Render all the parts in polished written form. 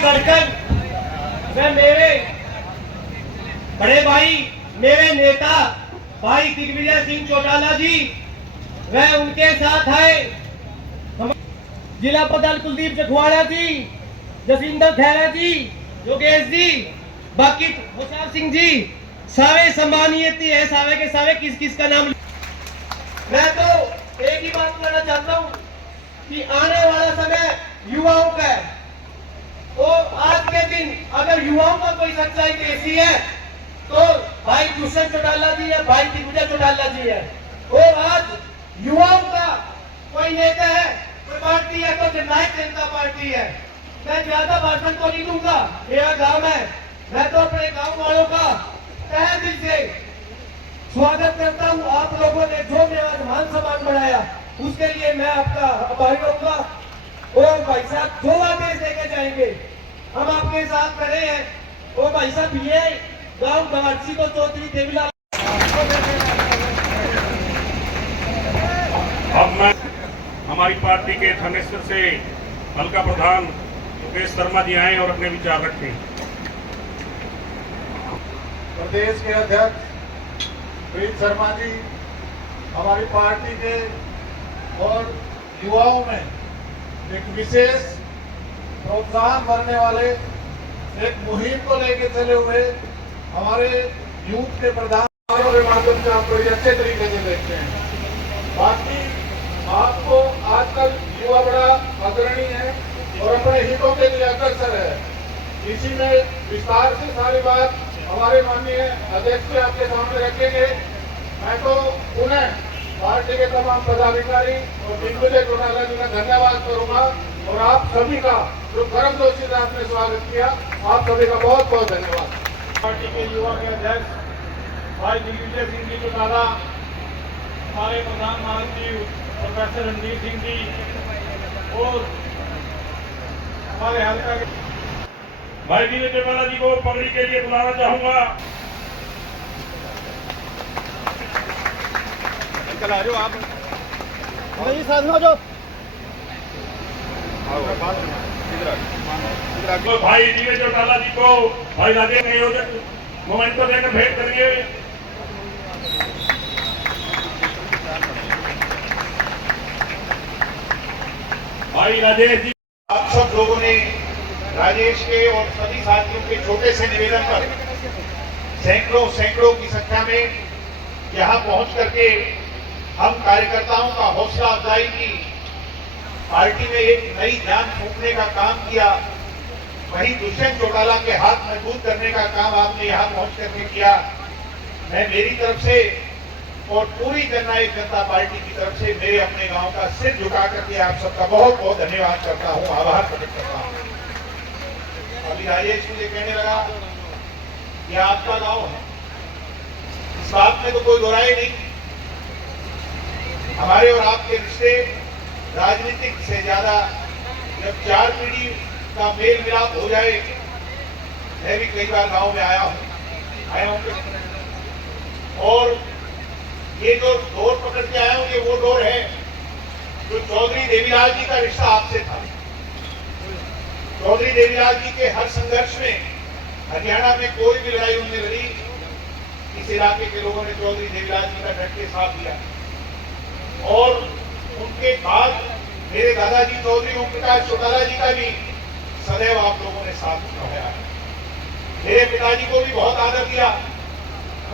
धड़कन मैं मेरे बड़े भाई, मेरे नेता भाई दिग्विजय सिंह चौटाला जी वह उनके साथ है। जिला प्रधान कुलदीप जखवाड़ा जी, जसिंदर खैरा जी, योगेश जी, बाकी होशियार सिंह जी, सारे सम्मानित है। सारे के सारे किस किस का नाम। मैं तो एक ही बात कहना चाहता हूँ कि आने वाला समय युवाओं का है। तो आज के दिन अगर युवाओं का कोई सच्चाई ऐसी है तो भाई दुष्यंत चौटाला जी है, भाई दिग्विजय चौटाला जी है। और आज युवाओं का कोई नेता है, कोई पार्टी है तो जननायक जनता पार्टी है। मैं ज्यादा भाषण तो नहीं दूंगा, मेरा गांव है। मैं तो अपने गांव वालों का तहे दिल से स्वागत करता हूं। आप लोगों ने जो मेरा मान सम्मान बढ़ाया उसके लिए मैं आपका आभारी रहूंगा। और भाई साहब जो आदेश देके जाएंगे हम आपके साथ खड़े हैं। और भाई साहब ये गांव बवासी को चौधरी देवीलाल। अब मैं हमारी पार्टी के थानेश्वर से हल्का प्रधान योगेश शर्मा जी आए और अपने विचार रखें। प्रदेश के अध्यक्ष प्रीत शर्मा जी हमारी पार्टी के और युवाओं में एक विशेष प्रोत्साहन भरने वाले एक मुहिम को लेकर चले हुए हमारे यूथ के प्रधान के माध्यम से आप बड़ी अच्छे तरीके से देखते हैं। बाकी आपको आजकल युवा बड़ा अग्रणी है और अपने हितों के लिए अग्रसर है। इसी में विस्तार से सारी बात हमारे माननीय अध्यक्ष जी आपके सामने रखेंगे। मैं तो उन्हें पार्टी के तमाम पदाधिकारी और दिग्विजय चौटाला जी का धन्यवाद करूंगा और आप सभी का जो गर्मजोशी से आपने स्वागत किया, आप सभी का बहुत बहुत धन्यवाद। पार्टी के युवा के अध्यक्ष भाई दिग्विजय सिंह जी चौटाला, हमारे प्रधान महासचिव प्रोफेसर रणजीत सिंह जी और हमारे हल्का भाई दिग्विजय चौटाला जी को पगड़ी के लिए बुलाना चाहूंगा। चल आ जाओ आप नहीं साथ में जो तो भाई दिग्विजय चौटाला जी को भाई राजेश नियोजक मोमेंट को देकर भेंट करिए। भाई राजेश जी, आप सब लोगों ने राजेश के और सभी साथियों के छोटे से निवेदन पर सैकड़ों की संख्या में यहाँ पहुंच करके हम कार्यकर्ताओं का हौसला अफजाई की, पार्टी में एक नई जान फूंकने का काम किया। वहीं दुष्यंत चौटाला के हाथ मजबूत करने का काम आपने यहाँ पहुंच करके किया। मैं मेरी तरफ से और पूरी जननायक जनता पार्टी की तरफ से मेरे अपने गांव का सिर झुका करके आप सबका बहुत बहुत धन्यवाद करता हूं, आभार प्रकट करता हूं। अभी राजेश मुझे कहने लगा कि आपका गांव है, इस बात में तो कोई दोहराई नहीं। हमारे और आपके रिश्ते राजनीतिक से ज्यादा जब 4 पीढ़ी का मेल मिलाप हो जाए। मैं भी कई बार गांव में आया हूं और ये जो डोर पकड़ के आया हूं, ये वो डोर है जो चौधरी देवीलाल जी का रिश्ता आपसे था। चौधरी देवीलाल जी के हर संघर्ष में हरियाणा में कोई भी लड़ाई उनने लड़ी, इस इलाके के लोगों ने चौधरी देवीलाल जी का डट के साथ दिया। और उनके बाद मेरे दादाजी चौधरी ओम प्रकाश चौटाला जी का भी सदैव आप लोगों ने साथ निभाया है। मेरे पिताजी को भी बहुत आदर दिया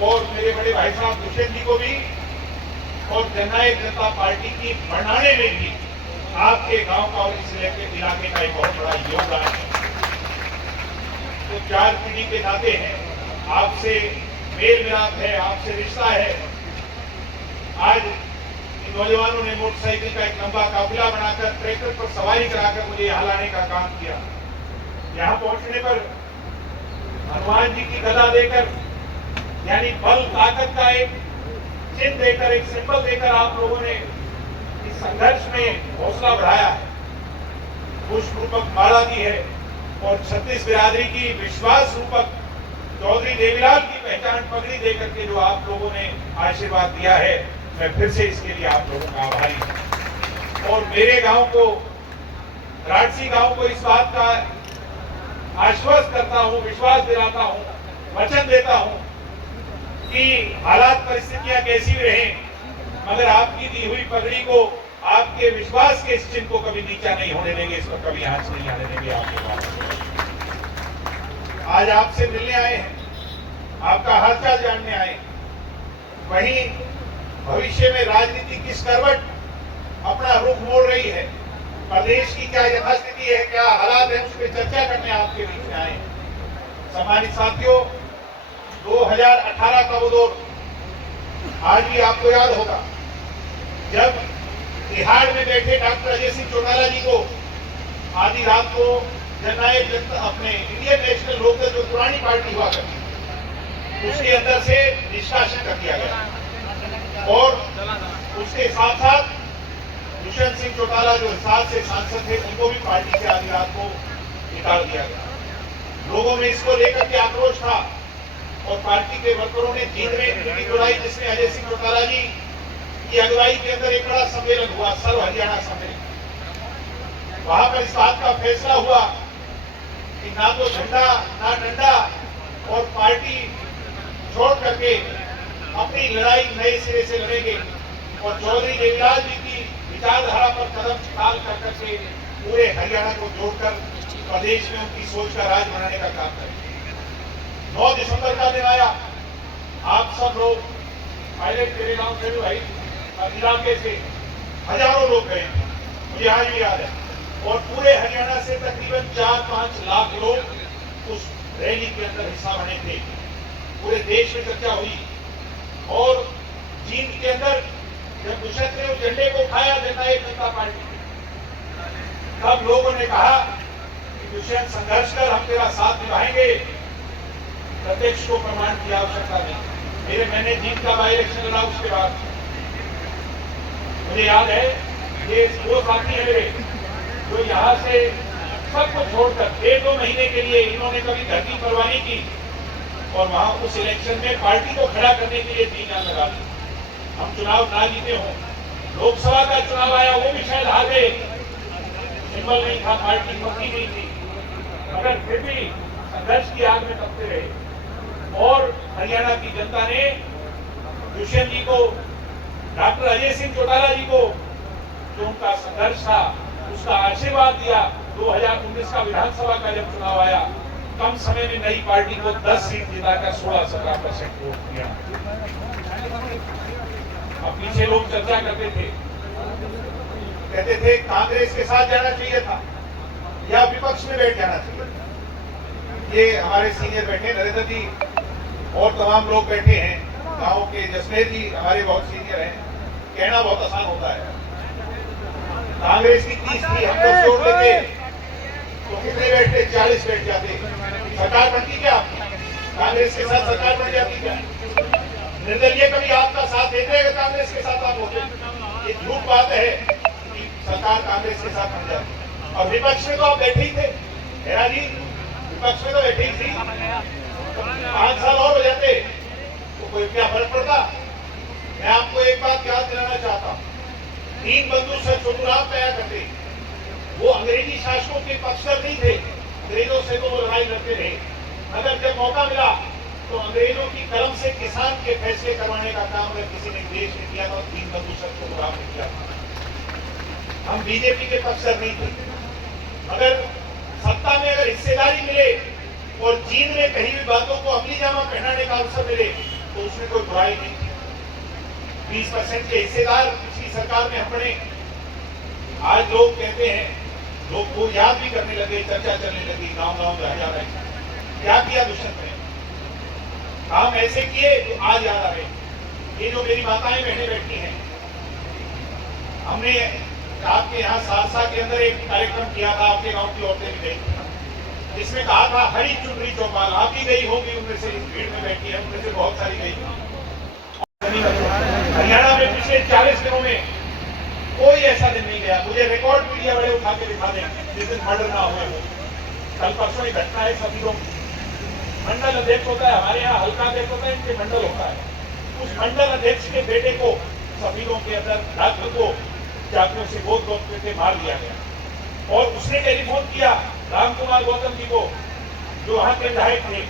और मेरे बड़े भाई साहब दुष्यंत जी को भी, और जननायक जनता पार्टी की बढ़ाने में भी आपके गांव का और इस इलाके का एक बहुत बड़ा योगदान है। तो 4 पीढ़ी के नाते हैं, आपसे मेल मिलाप है, आपसे रिश्ता है। आज नौजवानों ने मोटरसाइकिल का एक लंबा काफिला बनाकर ट्रैक्टर पर सवारी कराकर मुझे यहाँ लाने का काम किया। यहाँ पहुंचने पर हनुमान जी की गदा देकर, यानी बल ताकत का एक चिन्ह देकर, एक सिंबल देकर आप लोगों ने इस संघर्ष में हौसला बढ़ाया है, पुष्प रूपक माला दी है और छत्तीस बिरादरी की विश्वास रूपक चौधरी देवीलाल की पहचान पगड़ी देकर के जो आप लोगों ने आशीर्वाद दिया है, मैं फिर से इसके लिए आप लोगों का आभारी हूं। और मेरे गांव को, राजसी गांव को इस बात का आश्वस्त करता हूं, विश्वास दिलाता हूं, वचन देता हूं कि हालात परिस्थितियां कैसी भी रहें, मगर आपकी दी हुई पगड़ी को, आपके विश्वास के इस चिन्ह को कभी नीचा नहीं होने देंगे, इस पर कभी आंच नहीं आने देंगे आपके पास। आज आपसे मिलने आए हैं, आपका हालचाल जानने आए हैं। वहीं भविष्य में राजनीति किस करवट अपना रुख मोड़ रही है, प्रदेश की क्या यथास्थिति है, क्या हालात है, उस पर चर्चा करने आपके बीच में आए हैं। सम्मानित साथियों, 2018 का वो दौर आज भी आपको याद होगा, जब तिहाड़ में बैठे डॉक्टर अजय सिंह चौटाला जी को आधी रात को जननायक जनता अपने इंडियन नेशनल लोकदल जो पुरानी पार्टी हुआ करती, उसके अंदर से निष्कासित कर दिया गया और उसके साथ साथ दुष्यंत सिंह चौटाला जो सात से सांसद थे, उनको भी पार्टी से आधी रात को निकाल दिया गया। लोगों में इसको लेकर के आक्रोश था और पार्टी के वर्करों ने जीत में उनकी बुलाई, जिसमें अजय सिंह चौटाला जी की अगुवाई के अंदर एक बड़ा सम्मेलन हुआ, सर्व हरियाणा सम्मेलन। वहां पर इस बात का फैसला हुआ कि ना तो झंडा ना डंडा और पार्टी छोड़ करके अपनी लड़ाई नए सिरे से लड़ेंगे और चौधरी देवीलाल जी की विचारधारा पर कदम डाल करके पूरे हरियाणा को जोड़कर प्रदेश में उनकी सोच का राज बनाने का काम करेंगे। 9 दिसंबर का दिन आया, आप सब लोग पायलट तेरे गांव से भाई इलाके से हजारों लोग गए, मुझे आज भी याद है, और पूरे हरियाणा से तकरीबन 4-5 लाख लोग उस रैली के अंदर हिस्सा बने थे। पूरे देश में चर्चा हुई और जींद के अंदर जब दुष्यंत ने उस झंडे को उठाया जननायक जनता पार्टी, तब लोगों ने कहा कि दुष्यंत संघर्ष कर, हम तेरा साथ निभाएंगे, प्रत्यक्ष को प्रमाण की आवश्यकता नहीं। मैंने जींद का बाई इलेक्शन लड़ा, उसके बाद मुझे याद है ये वो साथी है मेरे जो यहाँ से सब कुछ छोड़कर 1-2 महीने के लिए इन्होंने कभी घर की परवाह नहीं की और वहां उस इलेक्शन में पार्टी को खड़ा करने के लिए 3 जान लगा दी। हम चुनाव ना जीते हों, लोकसभा का चुनाव आया वो भी शायद हार गए, सिंबल नहीं था, पार्टी पक्की नहीं थी, मगर फिर भी संघर्ष की आग में तपते रहे और हरियाणा की जनता ने दुष्यंत जी को, डॉक्टर अजय सिंह चौटाला जी को, जो उनका संघर्ष था उसका आशीर्वाद दिया। 2019 का विधानसभा का जब चुनाव आया, कम समय में नई पार्टी को 10 सीट जिताकर 16-17% वोट दिया। अब पीछे लोग चर्चा करते थे, कहते थे कांग्रेस के साथ जाना चाहिए था या विपक्ष में बैठ जाना चाहिए। ये हमारे सीनियर बैठे, नरेंद्र जी और तमाम लोग बैठे हैं, गांव के जसमेर जी हमारे बहुत सीनियर हैं। कहना बहुत आसान होता है, कांग्रेस की 30 थी, हम लोग जोड़ लेते तो कितने बैठते? 40 बैठ जाते, सरकार बनती क्या आपकी? कांग्रेस के साथ सरकार बन जाती क्या? निर्दलीय कभी आपका साथ देते हैं? कांग्रेस के साथ आप होते? ये झूठ बात है कि सरकार कांग्रेस के साथ बन जाती। और विपक्ष में तो आप बैठे ही थे, है जी, विपक्ष में तो बैठे ही थी। 5 साल और हो जाते तो कोई क्या फर्क पड़ता? मैं आपको एक बात याद दिलाना चाहता हूँ, दीनबंधु सर छोटूराम तैयार करते, वो अंग्रेजी शासकों के पक्षधर नहीं थे, अंग्रेजों से तो वो लड़ाई लड़ते रहे, मगर जब मौका मिला तो अंग्रेजों की कलम से किसान के फैसले करवाने का काम अगर किसी ने देश में किया था, दीनबंधु सर छोटूराम ने किया था। हम बीजेपी के पक्षधर नहीं थे, मगर सत्ता में अगर हिस्सेदारी मिले और जींद में कहीं भी बातों को अमली जामा पहनाने का अवसर मिले तो उसमें कोई बुराई नहीं। 20% के हिस्सेदार पिछली सरकार में हम बने। आज लोग कहते हैं, लोग को याद भी करने लगे, चर्चा चलने लगी, गांव-गांव में जा रहे क्या किया दुष्यंत ने, काम ऐसे किए तो आज याद आ रहे। ये जो मेरी माताएं बहनें बैठी हैं, हमने आपके यहाँ सहरसा के अंदर एक कार्यक्रम किया था, आपके गांव की औरतें भी गई, जिसमें कहा था हरी चुनरी चौपाल, आप ही गई होगी, उनमें से भीड़ में बैठी है, उनमें से बहुत सारी गई। हरियाणा में पिछले 40 दिनों में कोई ऐसा दिन नहीं गया, मुझे रिकॉर्ड मीडिया वाले उठा के दिखा दें जिस दिन मर्डर ना हुए हो। कल परसों ही घटना है, सभी लोग मंडल अध्यक्ष होता है, हमारे यहाँ हल्का अध्यक्ष होता है, इनके मंडल होता है, उस मंडल अध्यक्ष के बेटे को सफीरों के अंदर डॉक्टर को जातियों से गोद गोद करके मार दिया गया। और उसने टेलीफोन किया राम कुमार गौतम जी को जो वहां के विधायक थे,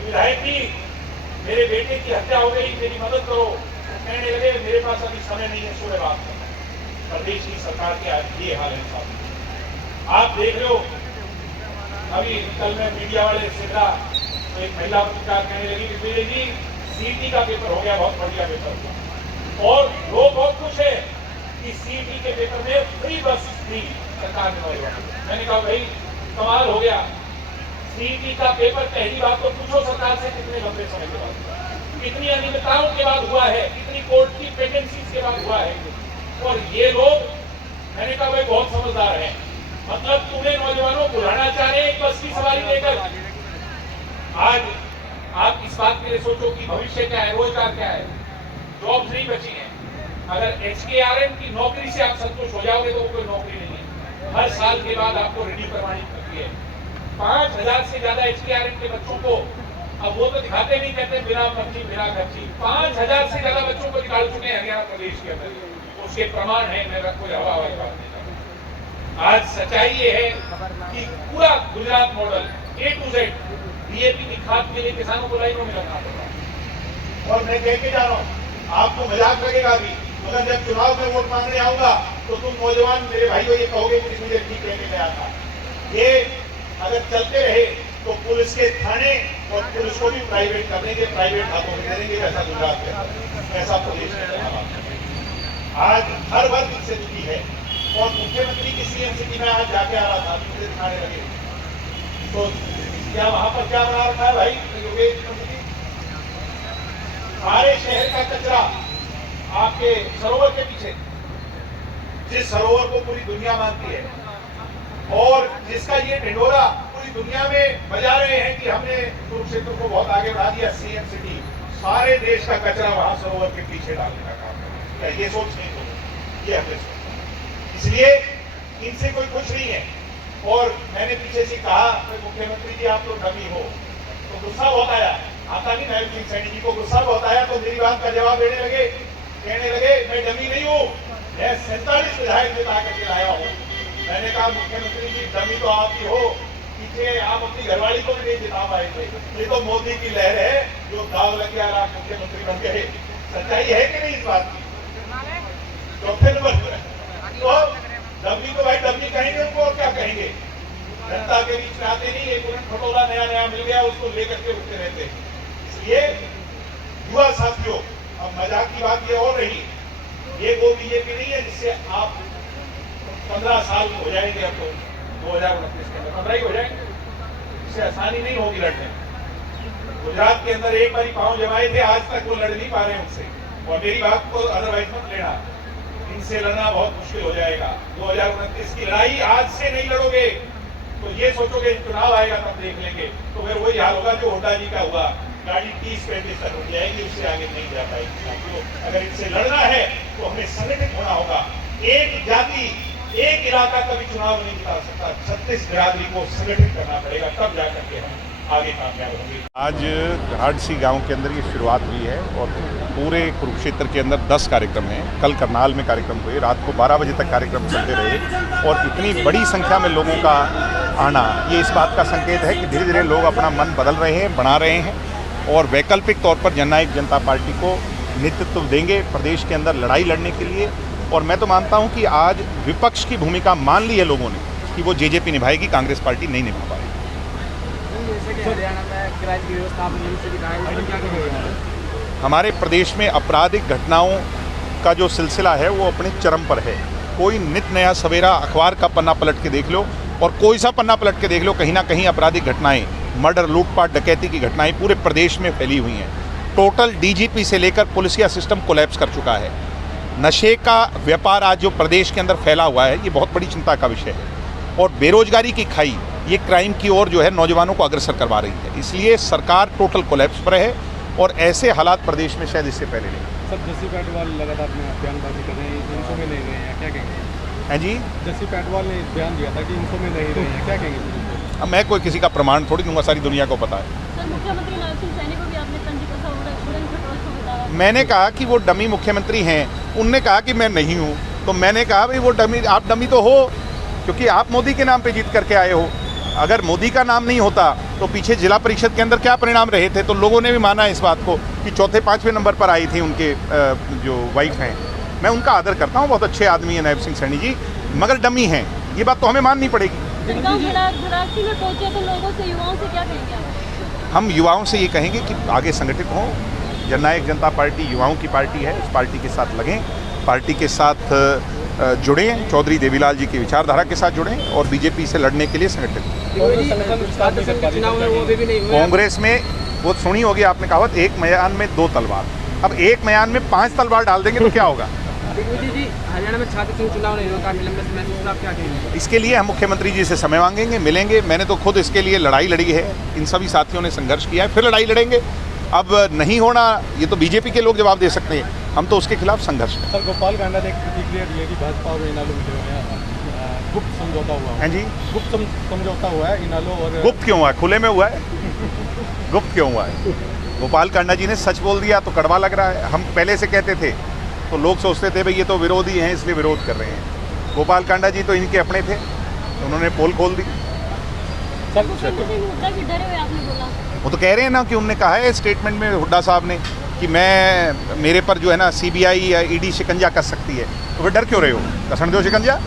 विधायक जी मेरे बेटे की हत्या हो गई, मेरी मदद करो। कहने लगे मेरे पास अभी समय नहीं है, सुबह बात करना। प्रदेश की सरकार के आज ये हाल है साहब। आप देख रहे हो, अभी कल मैं मीडिया वाले से मिला तो एक महिला पत्रकार कहने लगी कि विजय जी सीटी का पेपर हो गया, बहुत बढ़िया पेपर हुआ, और लोग बहुत खुश है कि सीटी के पेपर में फ्री बस थी सरकार ने। मैंने कहा भाई कमाल हो गया, सीटी का पेपर पहली बात तो पूछो सरकार से कितने लंबे समय के बाद, कितनी अनियमितताओं के बाद हुआ है, कितनी कोर्ट की पेटेंसीज के बाद हुआ है। और ये लोग, मैंने कहा भाई बहुत समझदार हैं, मतलब तुम्हें नौजवानों बुलाना चाह रहे हैं बस की सवारी लेकर। आज आप इस बात के लिए सोचो कि भविष्य क्या है, रोजगार क्या है, जॉब्स नहीं बची हैं। अगर HKRM की नौकरी से आप संतुष्ट हो जाओगे तो कोई नौकरी नहीं है। हर साल के बाद आपको रिन्यू करवानी पड़ती है। 5000 से ज्यादा HKRM के बच्चों को, अब वो तो दिखाते नहीं, कहते बिना पर्ची बिना खर्ची, 5000 से ज्यादा बच्चों को निकाल चुके हैं हरियाणा प्रदेश के अंदर। उसके प्रमाण है, मेरा कोई हवा हवाई बात नहीं। आज सच्चाई ये है कि पूरा Gujarat model A to Z DAP की खाद के लिए किसानों को लाइनों में लगना पड़ रहा है। और मैं कह के जा रहा हूँ, आपको मजाक लगेगा भी, मगर जब चुनाव में वोट मांगने आऊंगा तो तुम नौजवान मेरे भाइयों ये कहोगे कि मुझे ठीक कहने गया था। ये अगर चलते रहे तो पुलिस के थाने और पुलिस को भी प्राइवेट कर देंगे, प्राइवेट हाथों में करेंगे, जैसा गुजरात के अंदर, ऐसा प्रदेश में आज हर वर्ग से दुखी है। और मुख्यमंत्री की CM सिटी में आज जाके आ रहा था, मुझे दिखाने लगे तो क्या वहां पर क्या बना रखा है भाई योगेश जी? सारे शहर का कचरा आपके सरोवर के पीछे, जिस सरोवर को पूरी दुनिया मानती है और जिसका ये ढिंढोरा पूरी दुनिया में बजा रहे हैं कि हमने कुरुक्षेत्र को बहुत आगे बढ़ा दिया, CM सिटी, सारे देश का कचरा वहां सरोवर के पीछे डालने का काम है। क्या ये सोच नहीं तो ये हमने सोचा, इसलिए इनसे कोई कुछ नहीं है। और मैंने पीछे से कहा मुख्यमंत्री जी आप तो डमी हो, तो गुस्सा बहुत आया, आता नहीं नायब सिंह सैनी जी को गुस्सा बहुत आया, तो मेरी बात का जवाब देने लगे, कहने लगे मैं डमी नहीं हूँ, मैं 47 विधायक जिता करके लाया हूँ। मैंने कहा मुख्यमंत्री जी डमी तो आप ही हो, पीछे आप अपनी घरवाली को भी नहीं जिता पाए थे, ये तो मोदी की लहर है जो दाव लग गया आप मुख्यमंत्री बन गए। सच्चाई है कि नहीं इस बात की? चौथे नंबर तो डमी तो भाई डमी कहेंगे उनको, और क्या कहेंगे? जनता के बीच में आते नहीं, एक उन्हें खटोला नया मिल गया उसको लेकर के उठते रहते। इसलिए युवा साथियों, अब मजाक की बात ये और रही, ये वो बीजेपी नहीं है जिससे आप 15 साल हो जाएंगे, अब तो 2029 के अंदर 15 ही हो जाएंगे, इससे आसानी नहीं होगी लड़ने। गुजरात के अंदर एक बारी पांव जमाए थे, आज तक वो लड़ नहीं पा रहे उनसे। और मेरी बात को अदरवाइज मत लेना, इनसे लड़ना बहुत मुश्किल हो जाएगा। 2029 की लड़ाई आज से नहीं लड़ोगे तो ये सोचोगे चुनाव आएगा तब देख लेंगे, तो फिर वही हाल होगा जो हुड्डा जी का हुआ, गाड़ी 30-35 तक रुक जाएगी, उससे आगे नहीं जा पाएगी। साथियों, अगर इनसे लड़ना है तो हमें संगठित होना होगा। एक जाति एक इलाका कभी चुनाव नहीं जिता सकता, 36 बिरादरी को संगठित करना पड़ेगा, तब जाकर के हम आगे कामयाब होंगे। आज घाटसी गांव के अंदर ये शुरुआत हुई है और पूरे कुरुक्षेत्र के अंदर 10 कार्यक्रम हैं। कल करनाल में कार्यक्रम हुए, रात को 12 बजे तक कार्यक्रम चलते रहे और इतनी बड़ी संख्या में लोगों का आना ये इस बात का संकेत है कि धीरे धीरे लोग अपना मन बदल रहे हैं, बना रहे हैं और वैकल्पिक तौर पर जननायक जनता पार्टी को नेतृत्व देंगे प्रदेश के अंदर लड़ाई लड़ने के लिए। और मैं तो मानता हूं कि आज विपक्ष की भूमिका मान ली है लोगों ने कि वो जेजेपी निभाएगी, कांग्रेस पार्टी नहीं निभा पाएगी। हमारे प्रदेश में आपराधिक घटनाओं का जो सिलसिला है वो अपने चरम पर है। कोई नित नया सवेरा अखबार का पन्ना पलट के देख लो और कोई सा पन्ना पलट के देख लो, कहीं ना कहीं आपराधिक घटनाएं, मर्डर, लूटपाट, डकैती की घटनाएं पूरे प्रदेश में फैली हुई हैं। टोटल डीजीपी से लेकर पुलिसिया सिस्टम कोलैप्स कर चुका है। नशे का व्यापार आज जो प्रदेश के अंदर फैला हुआ है ये बहुत बड़ी चिंता का विषय है और बेरोजगारी की खाई ये क्राइम की ओर जो है नौजवानों को अग्रसर करवा रही है। इसलिए सरकार टोटल कोलैप्स पर है और ऐसे हालात प्रदेश में शायद इससे पहले नहीं। सब जस्सी पैटवाल लगातार अपने बयानबाजी कर रहे हैं, इनको में ले रहे हैं, क्या कहेंगे? हैं जी, जस्सी पैटवाल ने बयान दिया था कि इनको में नहीं रहे हैं, क्या कहेंगे? अब मैं कोई किसी का प्रमाण थोड़ी दूंगा, सारी दुनिया को पता है। सर, मुख्यमंत्री नायब सिंह सैनी को भी आपने तंजी कसा हो रहा है, मैंने कहा कि वो डमी मुख्यमंत्री हैं, उनने कहा कि मैं नहीं हूँ, तो मैंने कहा भाई वो डमी, आप डमी तो हो क्योंकि आप मोदी के नाम पे जीत करके आए हो। अगर मोदी का नाम नहीं होता तो पीछे जिला परिषद के अंदर क्या परिणाम रहे थे, तो लोगों ने भी माना इस बात को कि चौथे पाँचवें नंबर पर आई थी उनके जो वाइफ हैं। मैं उनका आदर करता हूँ, बहुत अच्छे आदमी हैं नायब सिंह सैनी जी, मगर डमी हैं, ये बात तो हमें माननी पड़ेगी। गाँव घरासी में पहुंचे तो लोगों से, युवाओं से क्या कहेंगे आप? हम युवाओं से ये कहेंगे कि आगे संगठित हों। जननायक जनता पार्टी युवाओं की पार्टी है, उस पार्टी के साथ लगें, पार्टी के साथ जुड़ें, चौधरी देवीलाल जी की विचारधारा के साथ जुड़ें और बीजेपी से लड़ने के लिए संगठित कांग्रेस में वो सुनी होगी आपने कहावत, एक मैदान में दो तलवार। अब एक मैदान में 5 तलवार डाल देंगे तो क्या होगा? हरियाणा में छात्र संघ चुनाव नहीं होगा, लंबे समय से आप क्या कहेंगे? इसके लिए हम मुख्यमंत्री जी से समय मांगेंगे, मिलेंगे। मैंने तो खुद इसके लिए लड़ाई लड़ी है, इन सभी साथियों ने संघर्ष किया है, फिर लड़ाई लड़ेंगे। अब नहीं होना ये तो बीजेपी के लोग जवाब दे सकते हैं, हम तो उसके खिलाफ संघर्ष करें। सर, गोपाल कांडा ने एक प्रतिक्रिया दी है कि भाजपा और इनालो मिले हुए हैं, गुप्त समझौता हुआ है। हैं जी, गुप्त समझौता हुआ है इनालो और गुप्त क्यों हुआ है? खुले में हुआ है? गुप्त क्यों हुआ है? गोपाल कांडा जी ने सच बोल दिया तो कड़वा लग रहा है। हम पहले से कहते थे तो लोग सोचते थे भाई ये तो विरोधी हैं इसलिए विरोध कर रहे हैं। गोपाल कांडा जी तो इनके अपने थे, उन्होंने पोल खोल दी। डरे हुए आपने बोला, वो तो कह रहे हैं ना कि उन्होंने कहा है स्टेटमेंट में हुड्डा साहब ने कि मेरे पर जो है ना सीबीआई या ईडी शिकंजा कर सकती है, तो फिर डर क्यों रहे हो? कसण दो शिकंजा,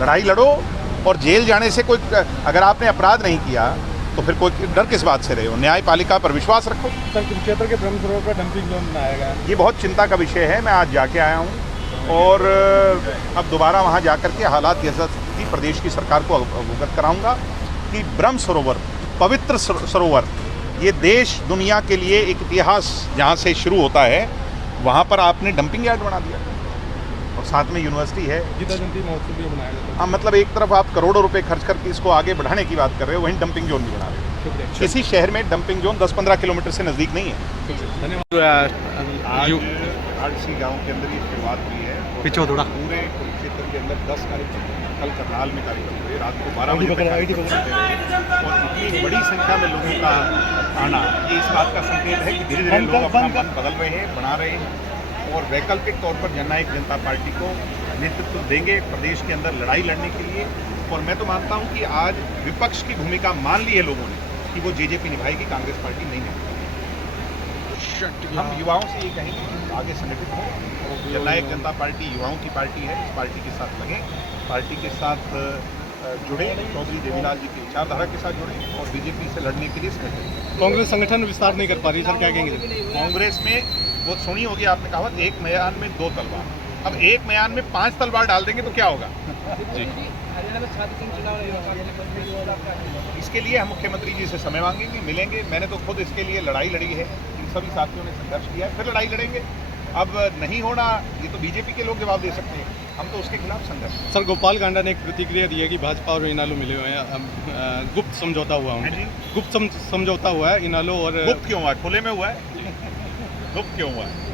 लड़ाई लड़ो और जेल जाने से कोई, अगर आपने अपराध नहीं किया तो फिर कोई डर किस बात से रहे हो? न्यायपालिका पर विश्वास रखो। सर, कुरुक्षेत्र के ब्रह्म सरोवर पर डंपिंग जोन बनाया गया, ये बहुत चिंता का विषय है। मैं आज जाके आया हूँ और अब दोबारा वहाँ जाकर के हालात की प्रदेश की सरकार को अवगत कराऊंगा कि ब्रह्म सरोवर, पवित्र सरोवर, ये देश दुनिया के लिए एक इतिहास जहाँ से शुरू होता है, वहाँ पर आपने डंपिंग यार्ड बना दिया और साथ में यूनिवर्सिटी है। गीता जयंती महोत्सव भी बनाया जाता है। हाँ, मतलब एक तरफ आप करोड़ों रुपए खर्च करके इसको आगे बढ़ाने की बात कर रहे हो, वहीं डंपिंग जोन भी बना रहे हो। किसी शहर में डंपिंग जोन 10-15 किलोमीटर से नज़दीक नहीं है। धन्यवाद। आज आरसी गांव के अंदर ये शुरुआत हुई है। पीछे थोड़ा। पूरे कुरुक्षेत्र के अंदर 10 कार्यक्रम, कल करनाल में कार्यक्रम हुए, रात को 12 बजे तक कार्यक्रम चलते रहे और इतनी बड़ी संख्या में लोगों का आना, ये इस बात का संकेत है कि धीरे धीरे लोग अपना मन बदल रहे हैं, बना रहे हैं और वैकल्पिक तौर पर जननायक जनता पार्टी को नेतृत्व देंगे प्रदेश के अंदर लड़ाई लड़ने के लिए। और मैं तो मानता हूं कि आज विपक्ष की भूमिका मान ली है लोगों ने कि वो जेजेपी निभाएगी, कांग्रेस पार्टी नहीं निभाएगी। हम युवाओं से ये कहेंगे कि आगे संगठित हो। जननायक जनता पार्टी युवाओं की पार्टी है, इस पार्टी के साथ लगें, पार्टी के साथ जुड़े, चौधरी देवीलाल जी की विचारधारा के साथ जुड़े और बीजेपी से लड़ने के लिए संगठित। कांग्रेस संगठन विस्तार नहीं कर पा रही, सर क्या कहेंगे? कांग्रेस में वो सुनी होगी आपने कहावत, एक मैदान में दो तलवार। अब एक मैदान में 5 तलवार डाल देंगे तो क्या होगा? जी, हरियाणा में छात्र संघ चुनाव नहीं होगा, इसके लिए हम मुख्यमंत्री जी से समय मांगेंगे, मिलेंगे। मैंने तो खुद इसके लिए लड़ाई लड़ी है, इन सभी साथियों ने संघर्ष किया है, फिर लड़ाई लड़ेंगे। अब नहीं होना ये तो बीजेपी के लोग जवाब दे सकते हैं, हम तो उसके खिलाफ संघर्ष। सर, गोपाल कांडा ने एक प्रतिक्रिया दी है कि भाजपा और इनालो मिले हुए हैं, गुप्त समझौता हुआ है जी, है। गुप्त समझौता हुआ है इनालो और गुप्त क्यों हुआ है? खुले में हुआ है? गुप्त क्यों हुआ है?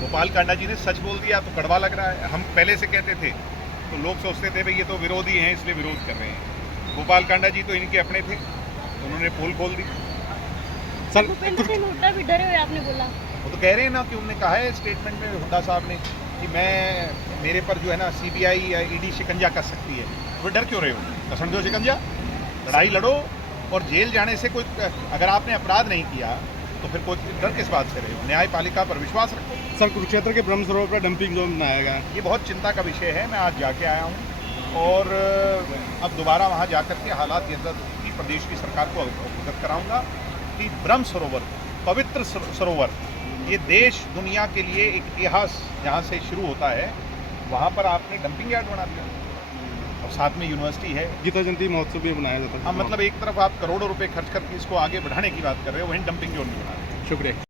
गोपाल कांडा जी ने सच बोल दिया तो कड़वा लग रहा है। हम पहले से कहते थे तो लोग सोचते थे भाई ये तो विरोधी हैं इसलिए विरोध कर रहे हैं। गोपाल कांडा जी तो इनके अपने थे, उन्होंने पोल खोल दी। सर, हुड्डा भी डरे हुए आपने बोला, वो तो कह रहे हैं ना कि उन्होंने कहा है स्टेटमेंट में हुड्डा साहब ने कि मेरे पर जो है ना सीबीआई या ईडी शिकंजा कर सकती है, तो डर क्यों रहे हो? कसण दो शिकंजा, लड़ाई लड़ो और जेल जाने से कोई, अगर आपने अपराध नहीं किया तो फिर कोई डर किस बात से रहे हो? न्यायपालिका पर विश्वास रखो। सर, कुरुक्षेत्र के ब्रह्म सरोवर पर डंपिंग जोन बनाया गया, ये बहुत चिंता का विषय है। मैं आज जाके आया हूँ और अब दोबारा वहाँ जाकर के हालात की प्रदेश की सरकार को अवगत कराऊंगा कि ब्रह्म सरोवर, पवित्र सरोवर, ये देश दुनिया के लिए एक इतिहास जहाँ से शुरू होता है, वहाँ पर आपने डंपिंग यार्ड बना दिया और साथ में यूनिवर्सिटी है। गीता जयंती महोत्सव भी बनाया जाता है। हाँ, मतलब एक तरफ आप करोड़ों रुपए खर्च करके इसको आगे बढ़ाने की बात कर रहे हो, वहीं डंपिंग जोन भी बना रहे हो। शुक्रिया।